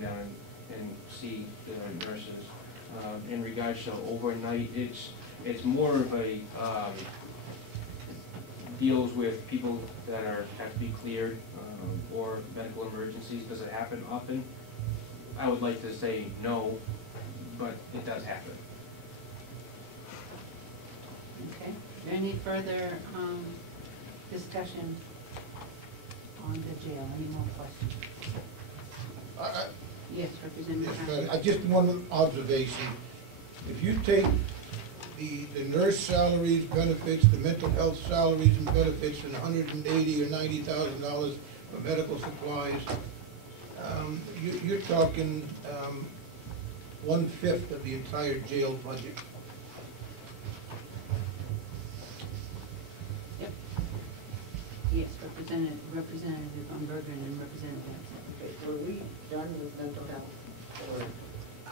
come down and see the nurses. In regards to overnight, it's more of a, deals with people that have to be cleared, or medical emergencies. Does it happen often? I would like to say no, but it does happen. Okay. Any further discussion on the jail? Any more questions? Yes, Representative. Yes, just one observation. If you take the nurse salaries, benefits, the mental health salaries and benefits, and $180,000 or $90,000 for medical supplies, you're talking 1/5 of the entire jail budget. Yep. Yes, Representative Umberger and Representative. Okay, were we done with mental health, or?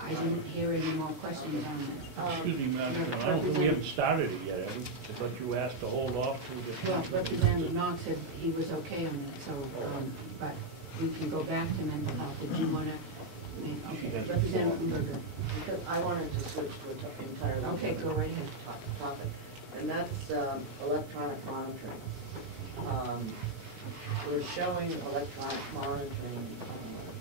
I didn't hear any more questions on that. Excuse me, Madam Chairman, I don't think we haven't started it yet, have we? I thought you asked to hold off to the... Well, Representative Knox said he was okay on that, so, but we can go back to mental health. Did you want to? Okay, Representative Umberger. Because I wanted to switch to an entirely Okay, go right ahead. topic, and that's electronic monitoring. We're showing electronic monitoring.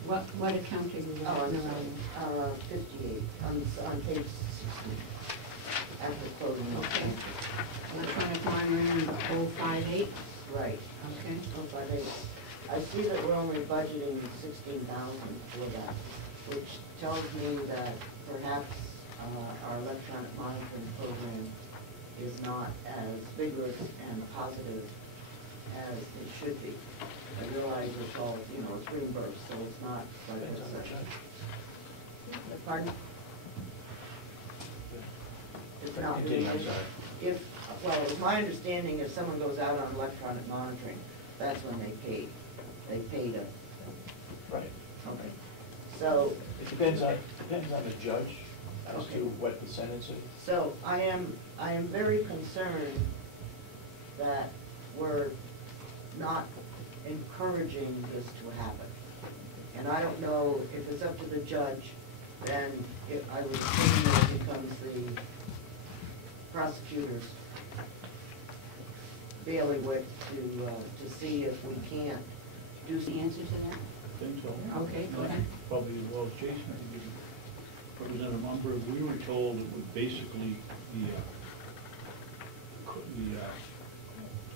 What account are you Oh, on? I'm sorry, 58, on page 60, at the closing. Okay. Electronic monitoring, 058? Right. Okay. 058. I see that we're only budgeting 16,000 for that, which tells me that perhaps our electronic monitoring program is not as vigorous and positive as it should be. I realize it's all, it's reimbursed, so it's not like a pardon? It's not really. Well, it's my understanding if someone goes out on electronic monitoring, that's when they pay. They pay to. Right. Okay. So. It depends on the judge as to what the sentence is. So I am very concerned that we're not encouraging this to happen. And I don't know if it's up to the judge, then if I would assume that it becomes the prosecutor's bailiwick to see if we can't do The answer to that? I think so. Okay, go ahead. Probably as well as Jason, I think. Representative Umberger, we were told it would basically be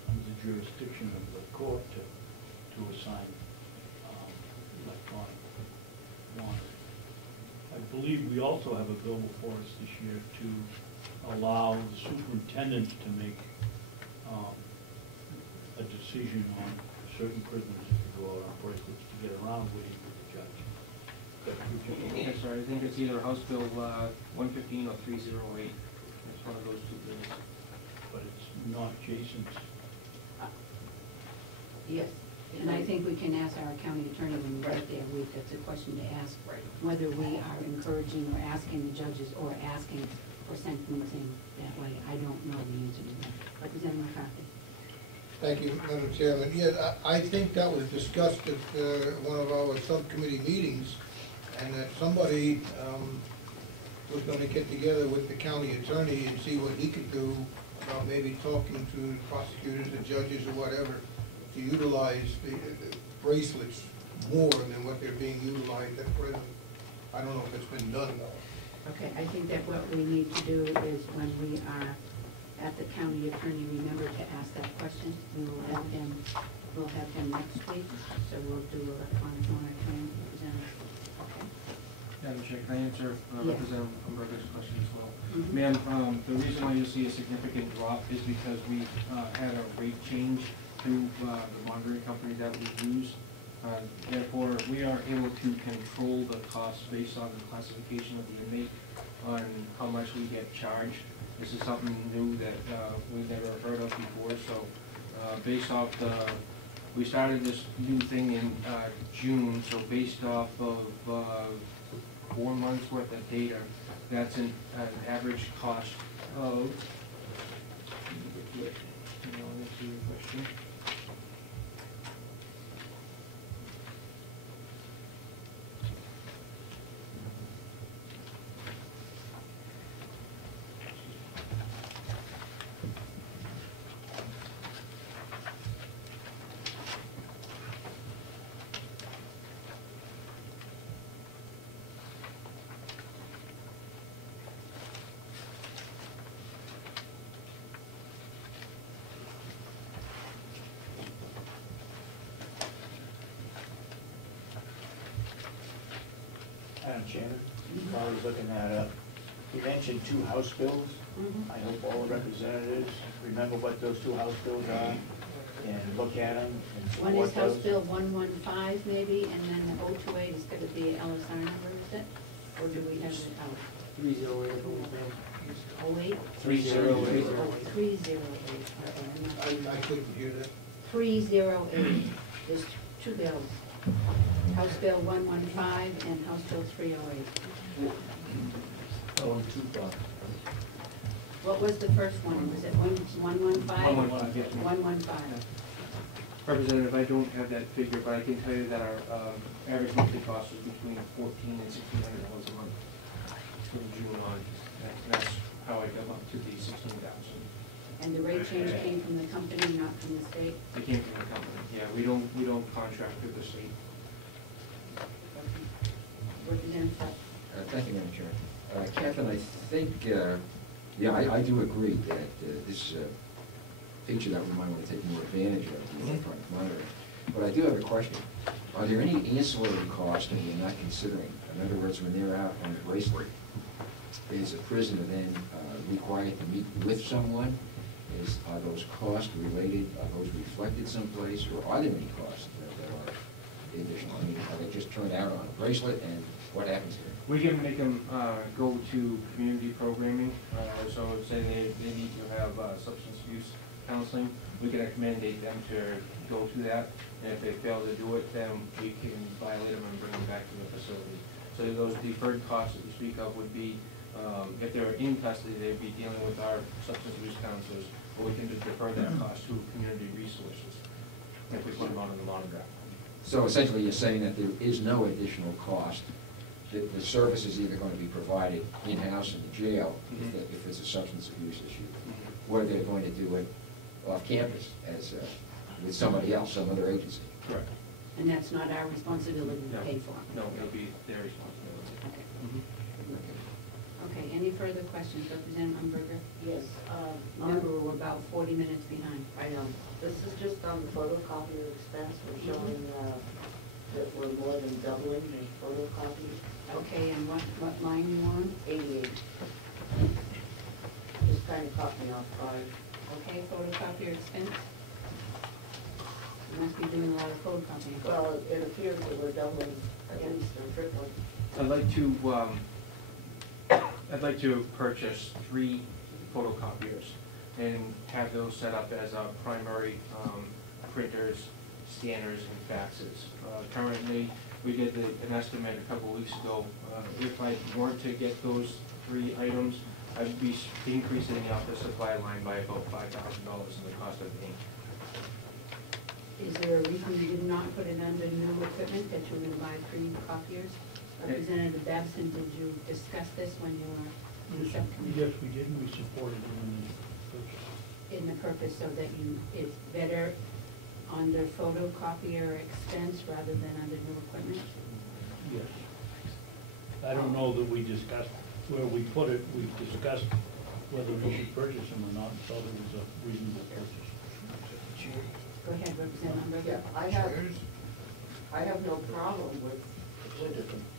under the jurisdiction of the court to assign electronic monitoring. I believe we also have a bill before us this year to allow the superintendent to make a decision on certain prisoners to go out on break, which to get around waiting for the judge. Yes, sir. I think it's either House Bill 115 or 308. It's one of those two bills. But it's not Jason's. Yes, and I think we can ask our county attorney when we get there, that's a question to ask, whether we are encouraging or asking the judges or asking for sentencing that way. I don't know the answer to that. Representative McCarthy. Thank you, Madam Chairman. Yeah, I think that was discussed at one of our subcommittee meetings, and that somebody was going to get together with the county attorney and see what he could do about maybe talking to the prosecutors, the judges, or whatever, to utilize the bracelets more than what they're being utilized at present. I don't know if it's been done though. Okay, I think that what we need to do is when we are at the county attorney, remember to ask that question. We will have him, next week, so we'll do electronic monitoring. Okay. Madam Chair, can I answer Yes. Representative Umberger's question as well? Mhm. Ma'am, the reason why you see a significant drop is because we had a rate change through the monitoring company that we use. Therefore, we are able to control the costs based on the classification of the inmate on how much we get charged. This is something new that we've never heard of before. So based off we started this new thing in June, so based off of 4 months worth of data, that's an average cost of, answer your question. Madam Chairman, I was looking at, you mentioned 2 House bills. I hope all the representatives remember what those 2 House bills are and look at them and One support is House those. Bill 115 maybe, and then the 028 is gonna be LSR number, is it? Or do we have it out? 308, 08? 308. 308, okay, I'm not- I couldn't hear that. 308, there's 2 bills. House Bill 115 and House Bill 308. Oh, and 2 bucks. What was the first one? Was it 115? 115, yes, ma'am. 115. Representative, I don't have that figure, but I can tell you that our average monthly cost was between $1,400 and $1,600 a month from June on. That's how I come up to the 16,000. And the rate change came from the company, not from the state? It came from the company. Yeah, we don't contract with the state. Representative Tuck? Thank you, Madam Chair. Catherine, I think, I do agree that this feature that we might want to take more advantage of, the electronic monitoring. But I do have a question. Are there any ancillary costs that we're not considering? In other words, when they're out on a bracelet, is a prisoner then required to meet with someone? Are those costs related, are those reflected someplace, or are there any costs that are additional? I mean, are they just turned out on a bracelet, and what happens there? We can make them go to community programming, so say they need to have substance abuse counseling, we can mandate them to go to that, and if they fail to do it, then we can violate them and bring them back to the facility. So those deferred costs that you speak of would be, if they're in custody, they'd be dealing with our substance abuse counselors, or we can just defer that cost to community resources, if we put them on in the monitor. So essentially, you're saying that there is no additional cost. The service is either going to be provided in-house in the jail, if it's a substance abuse issue, or they're going to do it off campus as with somebody else, some other agency. Correct. And that's not our responsibility to pay for? No, it'll be their responsibility. Okay. Okay, any further questions? Representative Umberger? Yes, Remember, we're about 40 minutes behind. I know. This is just on the photocopier expense. We're showing that we're more than doubling the photocopies. Okay, and what line you on? 88. Just kind of caught me off guard. Okay, photocopier expense? You must be doing a lot of photocopying. Well, it appears that we're doubling, at least, or tripling. I'd like to purchase 3 photocopiers and have those set up as our primary printers, scanners, and faxes. Currently, we did an estimate a couple of weeks ago. If I weren't to get those 3 items, I'd be increasing the office supply line by about $5,000 in the cost of ink. Is there a reason you did not put it under new equipment, that you were going to buy 3 copiers? Representative Babson, did you discuss this when you were in the subcommittee? Yes, we did, and we supported it in the purchase. In the purpose so that it's better under photocopier expense rather than under new equipment? Yes. I don't know that we discussed where we put it, we discussed whether we should purchase them or not, and felt it was a reasonable purchase. Go ahead, Representative Umberger. Yeah, I have no problem with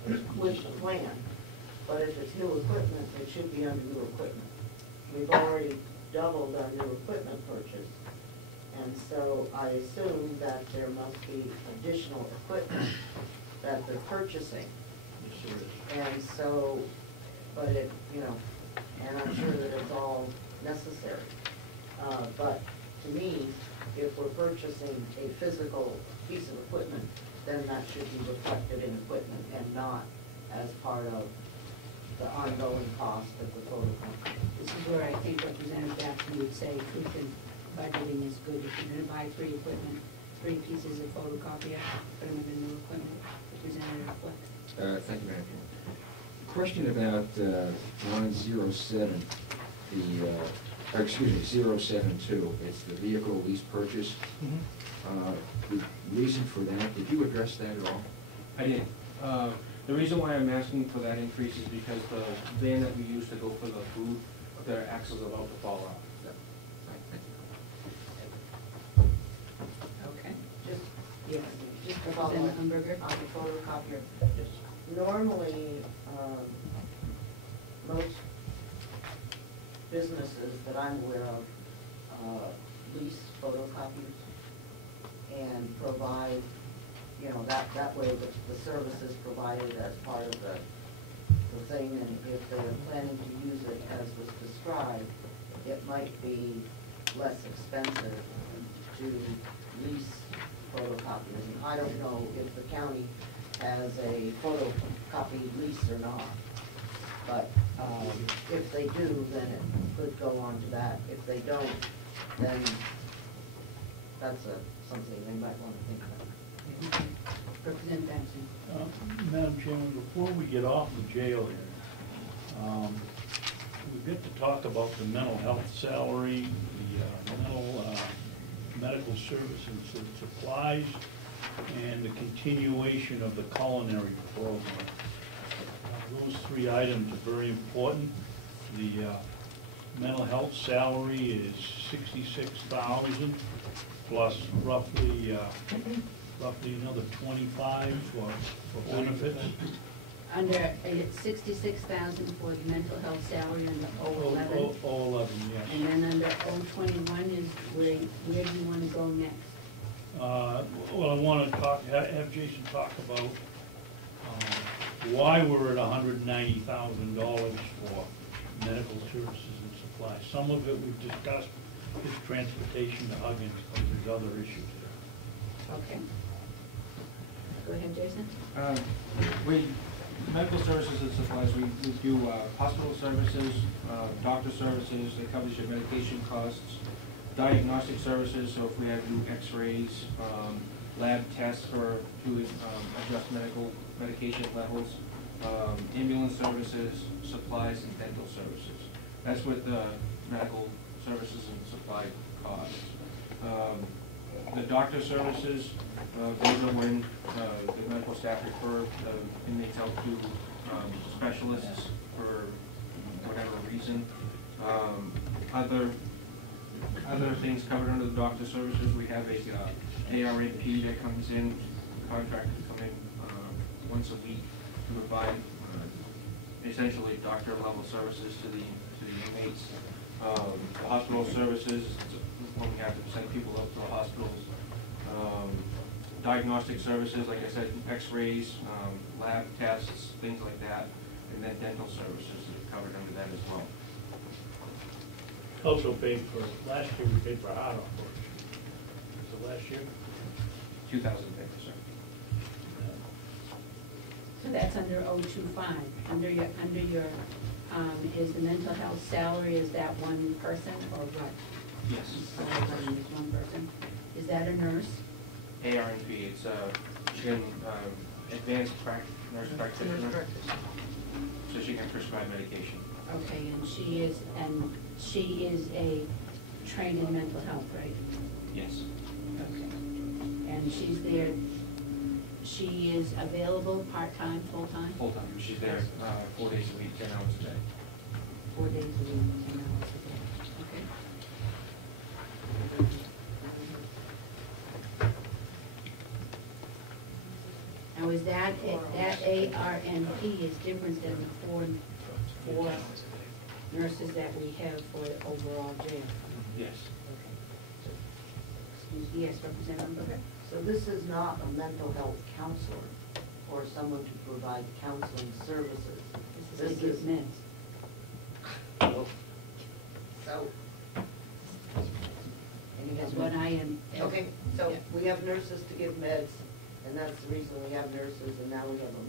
the plan, but if it's new equipment, it should be under new equipment. We've already doubled our new equipment purchase, and so I assume that there must be additional equipment that they're purchasing. Yes, there is. And so, but it, and I'm sure that it's all necessary. But to me, if we're purchasing a physical piece of equipment, then that should be reflected in equipment and not as part of the ongoing cost of the photocopy. This is where I think Representative Babson would say truth in budgeting is good. If you're going to buy 3 equipment, 3 pieces of photocopier, put them in the new equipment. Representative Fleck. Thank you, Madam Chair. Question about line 07, 072. It's the vehicle lease purchase. The reason for that, did you address that at all? I did. The reason why I'm asking for that increase is because the van that we use to go for the food, their axle's about to fall off. Right, thank you. Okay. Just Representative Umberger. On the photocopier, Yes. normally, most businesses that I'm aware of lease photocopiers and provide, you know, that way the service is provided as part of the thing, and if they're planning to use it as was described, it might be less expensive to lease photocopiers. And I don't know if the county has a photocopy lease or not, but if they do, then it could go on to that. If they don't, then that's something they might want to think about. Representative Benson. Madam Chairman, before we get off the jail here, we get to talk about the mental health salary, the medical services and supplies, and the continuation of the culinary program. Those three items are very important. The mental health salary is $66,000 plus roughly another 25 for benefits. Under, it's 66,000 for the mental health salary under 011. 011, yes. And then under 021 is where do you want to go next? Well, I want to have Jason talk about why we're at $190,000 for medical services and supplies. Some of it we've discussed is transportation to Huggins, but there's other issues there. Okay. Go ahead, Jason. Medical services and supplies, we do hospital services, doctor services, that covers your medication costs, diagnostic services, so if we have to do x-rays, lab tests to adjust medication levels, ambulance services, supplies, and dental services. That's what the medical services and supply costs. The doctor services, those are when the medical staff refer inmates out to specialists for whatever reason. Other things covered under the doctor services, we have a ARNP that comes in, contractors come in once a week to provide essentially doctor level services to the inmates. Hospital services, when we have to send people up to the hospitals. Diagnostic services, like I said, x-rays, lab tests, things like that, and then dental services are covered under that as well. Also paid for, last year we paid for a heart operation. So last year? 2,000 papers, sir. So that's under 025. Under your, is the mental health salary, is that one person or what? Yes. So everybody is one person. Is that a nurse? ARNP, it's advanced nurse practitioner. So she can prescribe medication. Okay, and she is a trained in mental health, right? Yes. Okay. And she's there, she is available part-time, full-time? Full-time. She's there 4 days a week, 10 hours a day. 4 days a week, 10 hours a day. Okay. Now, is that ARNP is different than the four nurses that we have for the overall jail? Yes. Excuse me, yes, Representative Booker? So this is not a mental health counselor or someone to provide counseling services. This is to give meds. So, That's what I am. okay, so Yeah. we have nurses to give meds, and that's the reason we have nurses, and now we have a